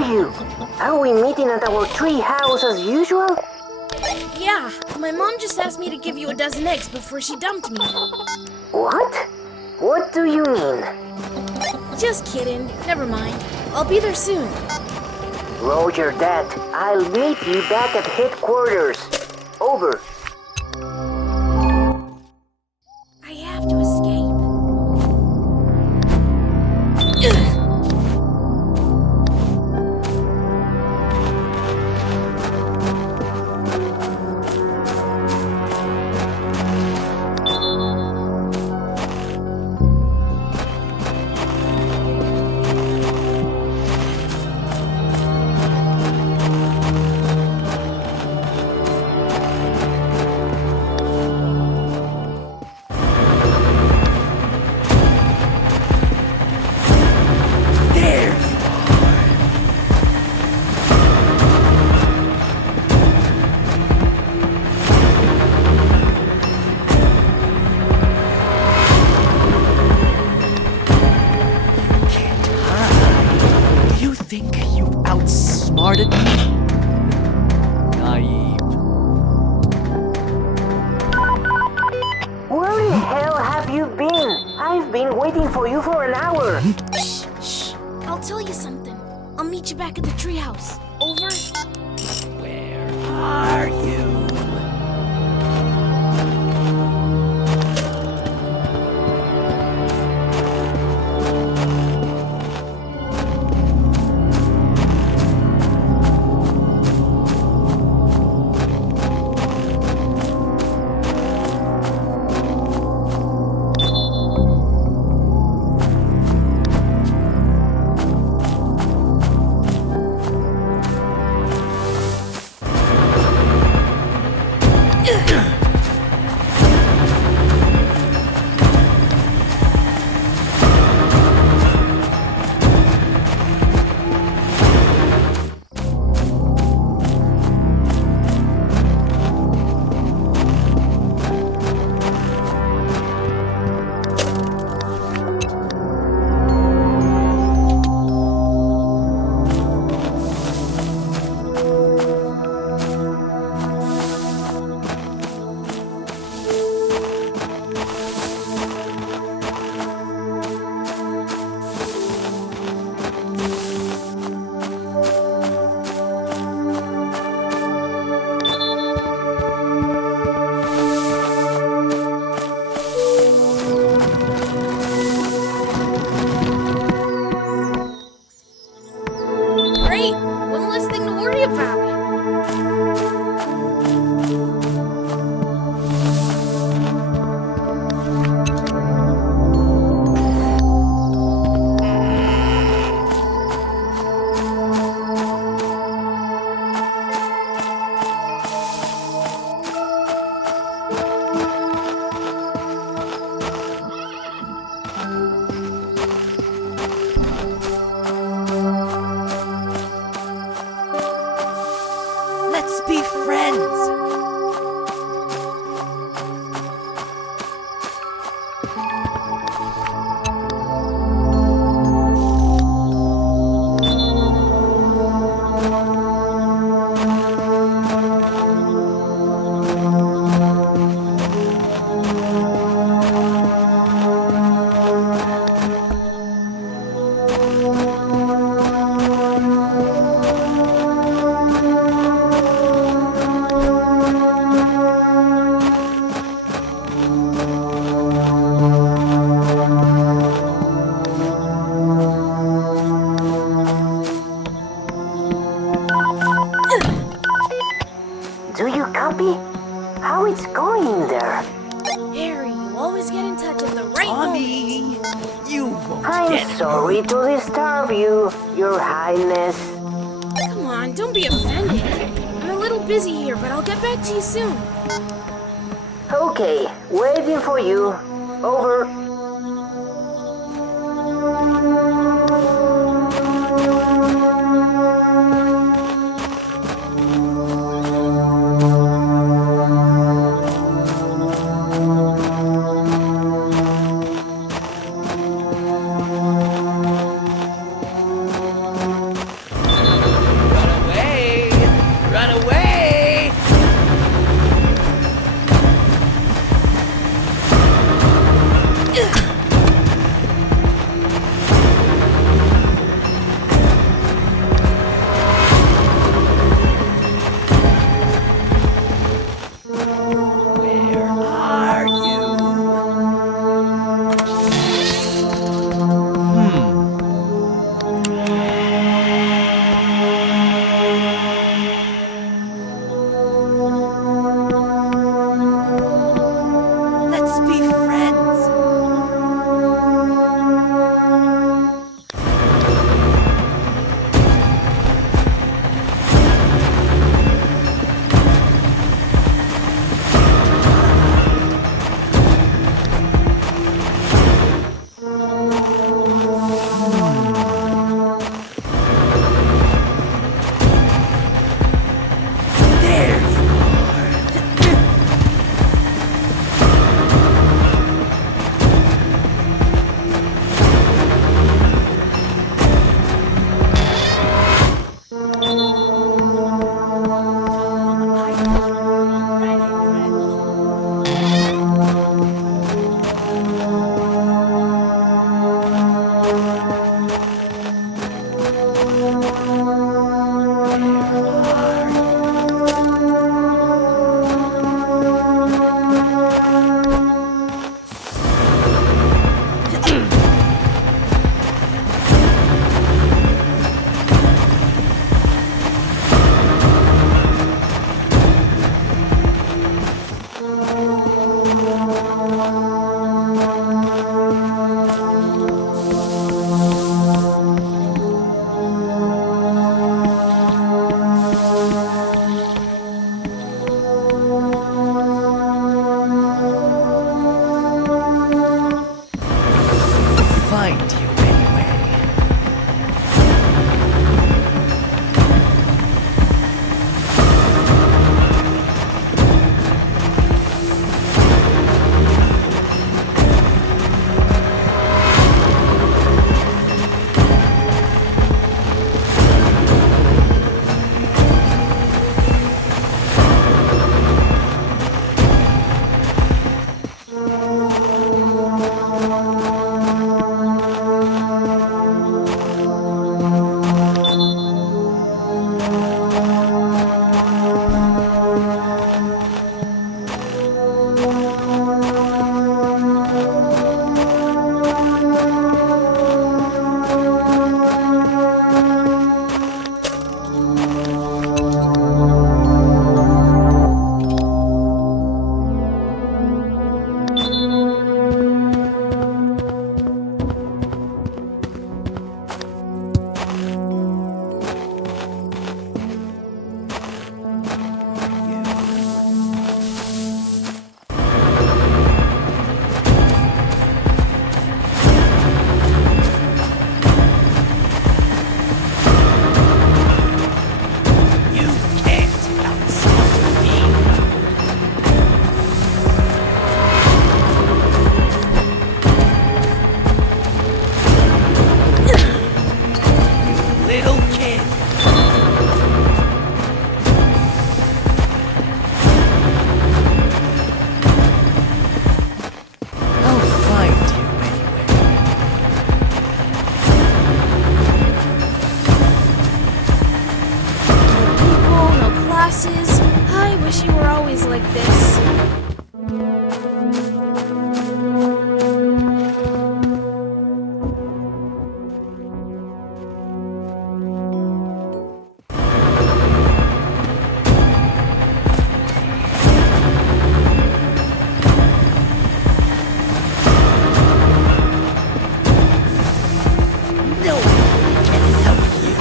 are you? Are we meeting at our tree house as usual? Yeah, my mom just asked me to give you a dozen eggs before she dumped me. What? What do you mean? Just kidding. Never mind. I'll be there soon. Roger that. I'll meet you back at headquarters. Over. I have to escape. Think you've outsmarted me? Naive. Where the hell have you been? I've been waiting for you for an hour. Shh. I'll tell you something. I'll meet you back at the treehouse. Over. Where are you? Great. One less thing to worry about. Let's be friends. Do you copy? How it's going there? Harry, you always get in touch at the right Tommy, moment. you won't I'm get sorry to disturb you, Your Highness. Come on, don't be offended. I'm a little busy here, but I'll get back to you soon. Okay, waiting for you. Over. find you anyway. I wish you were always like this. No one can help you.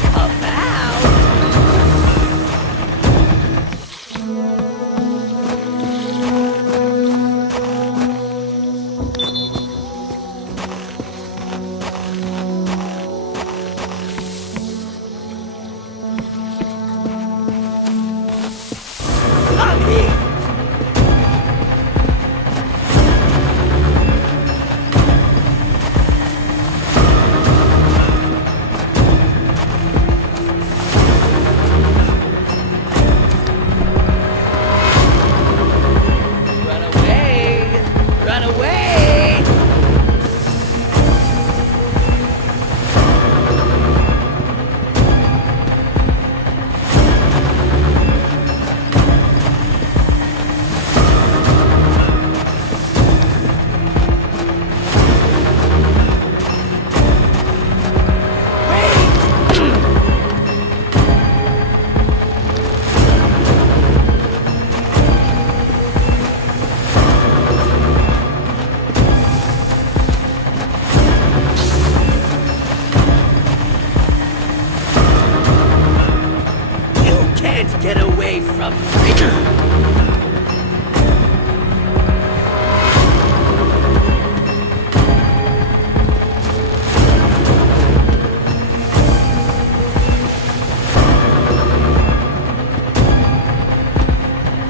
Come out. Come here. Run away! Run away! You can't get away from me!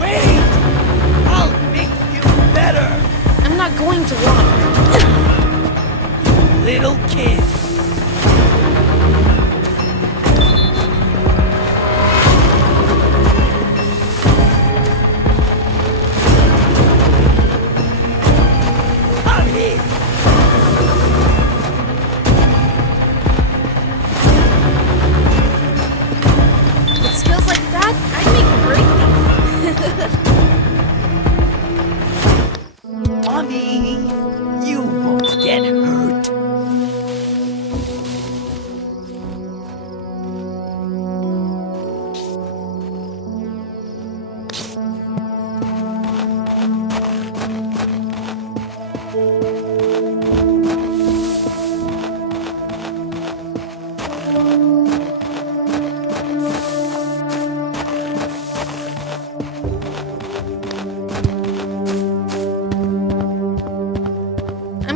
Wait! I'll make you better! I'm not going to walk. Little kid! Come here! With skills like that, I'd make a great thief. Mommy, you won't get hurt.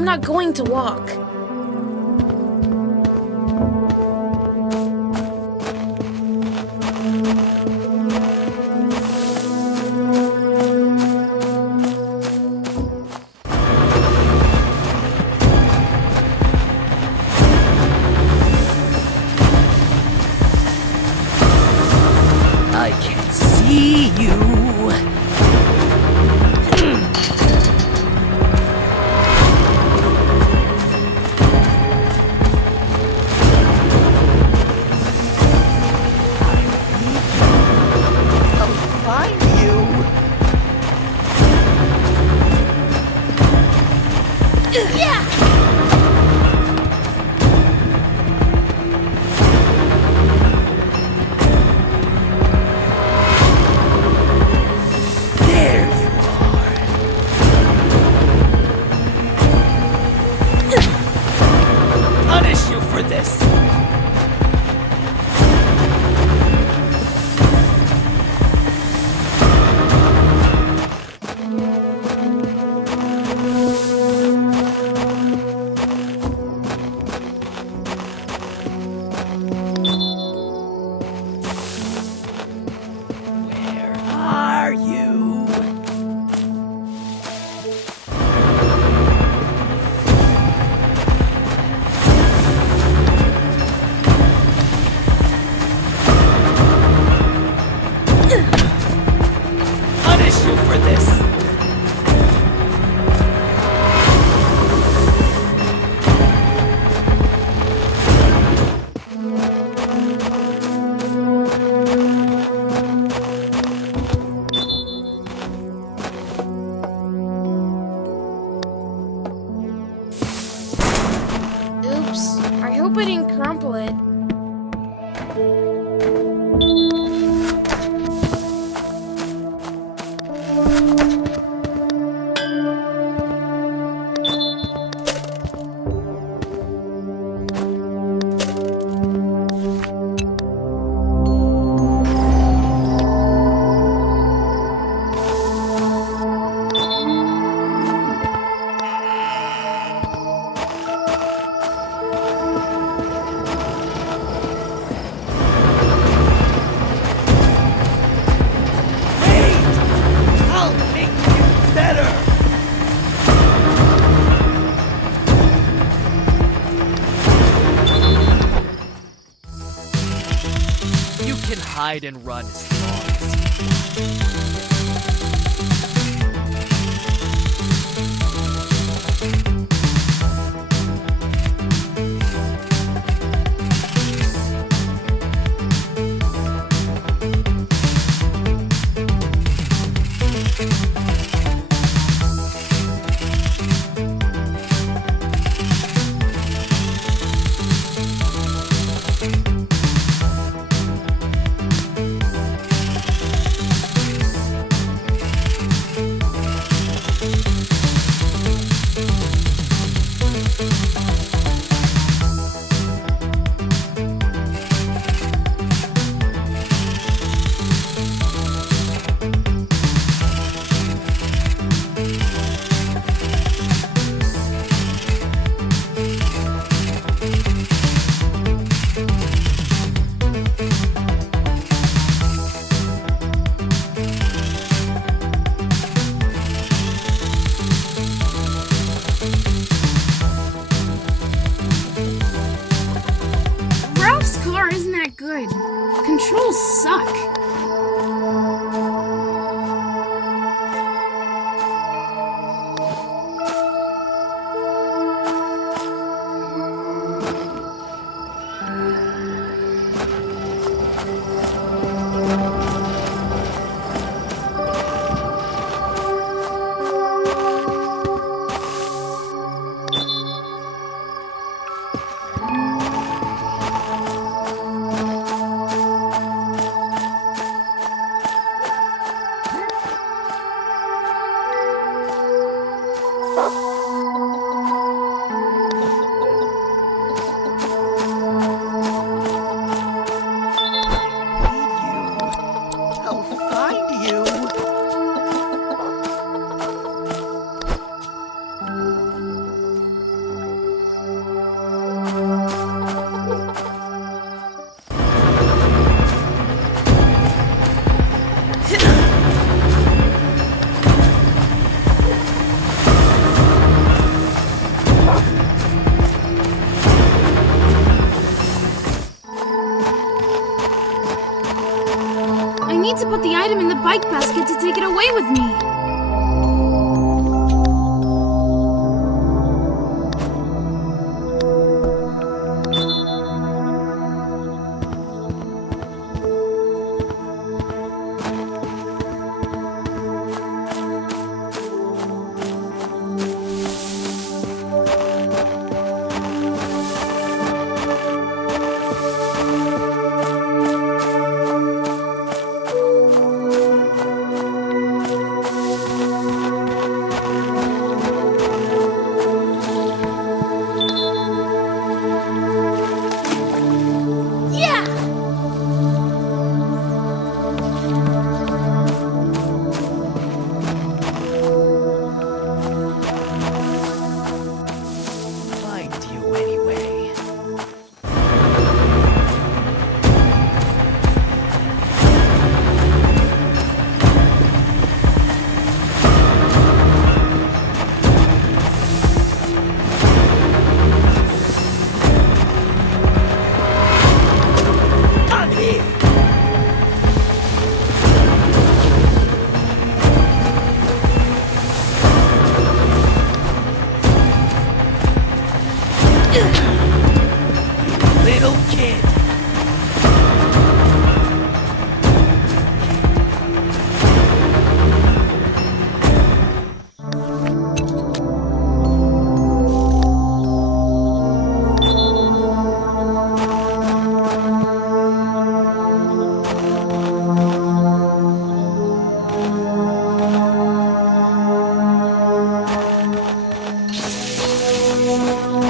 I'm not going to walk. I can see you. I'll find you. Yeah! There you are. Punish you for this. Where are you? Punish you for this. Oops. I hope I didn't crumple it. Wait! I'll make you better! You can hide and run as long as you Ralph's car isn't that good. Controls suck. ask it to take it away with me. Find you anyway. I'm here. Little kid.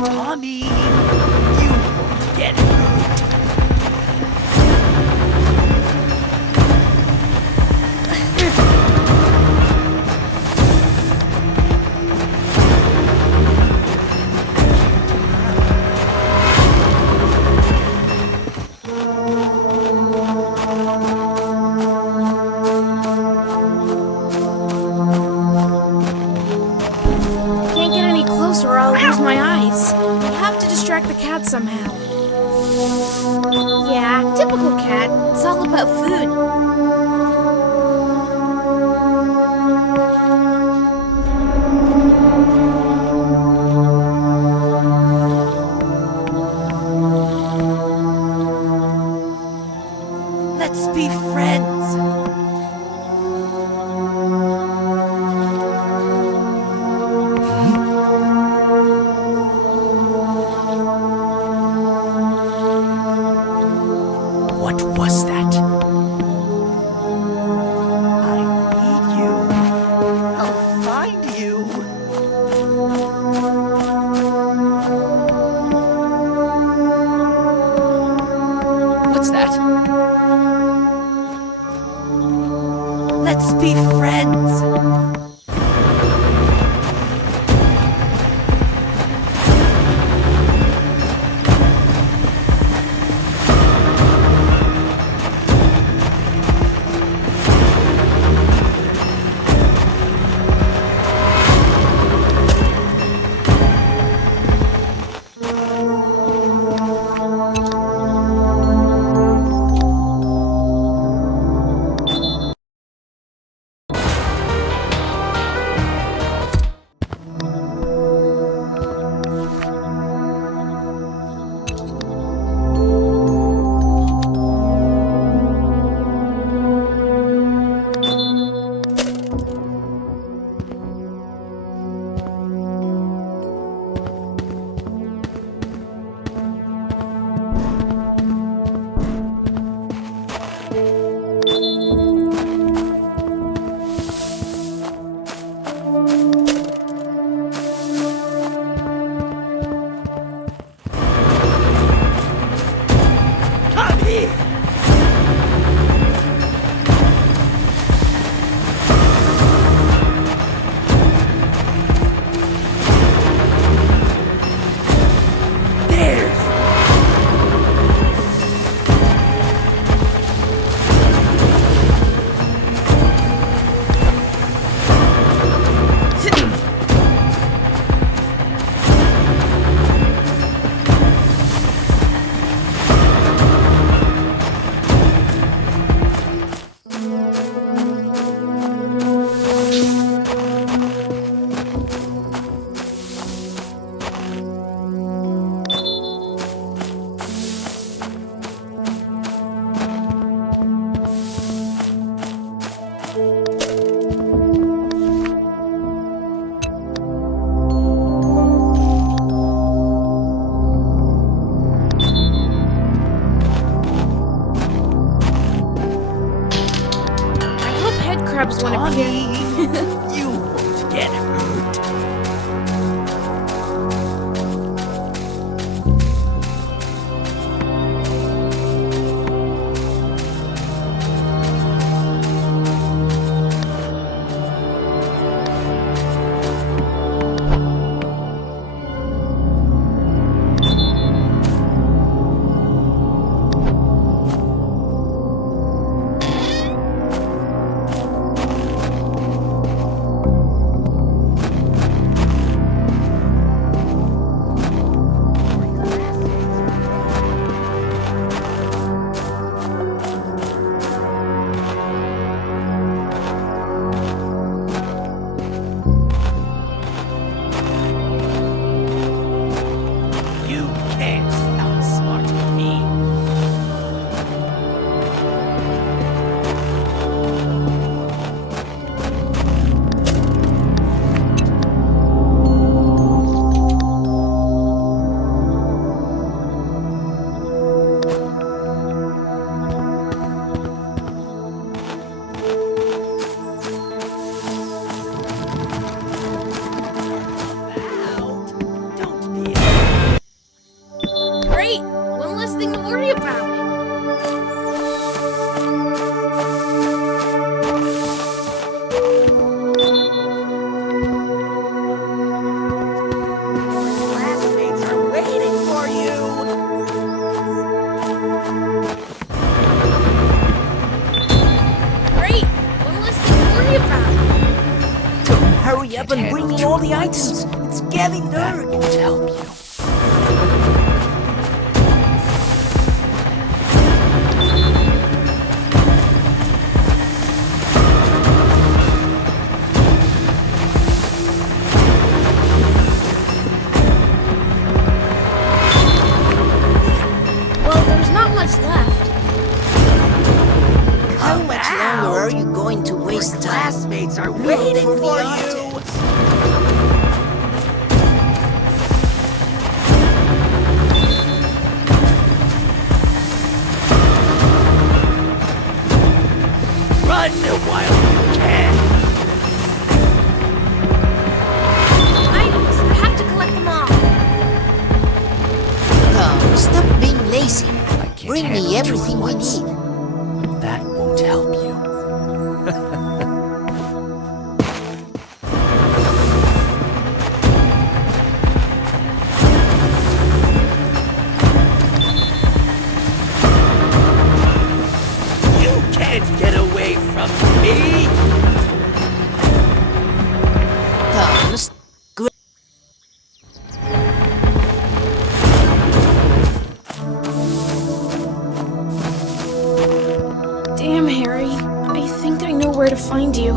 Tommy, you won't get hurt. Can't get any closer or I'll lose my eyes. We have to distract the cat somehow. Yeah, typical cat. It's all about food. Let's be friends. What was that? here. You won't get hurt. You can't outsmart me. Don't be Great! One less thing to worry about. classmates are waiting for you. Great! One less thing to worry about. Hurry up and bring me all the items. It's getting dark. Won't help you. Well, there's not much left. How much longer are you going to waste time? Classmates are waiting for you. Run while you can. Items! I have to collect them all. Come, stop being lazy. I can't Bring handle me everything two we at once. need. That won't help you. You can't get away from me! Come, Damn, Harry. I think I know where to find you.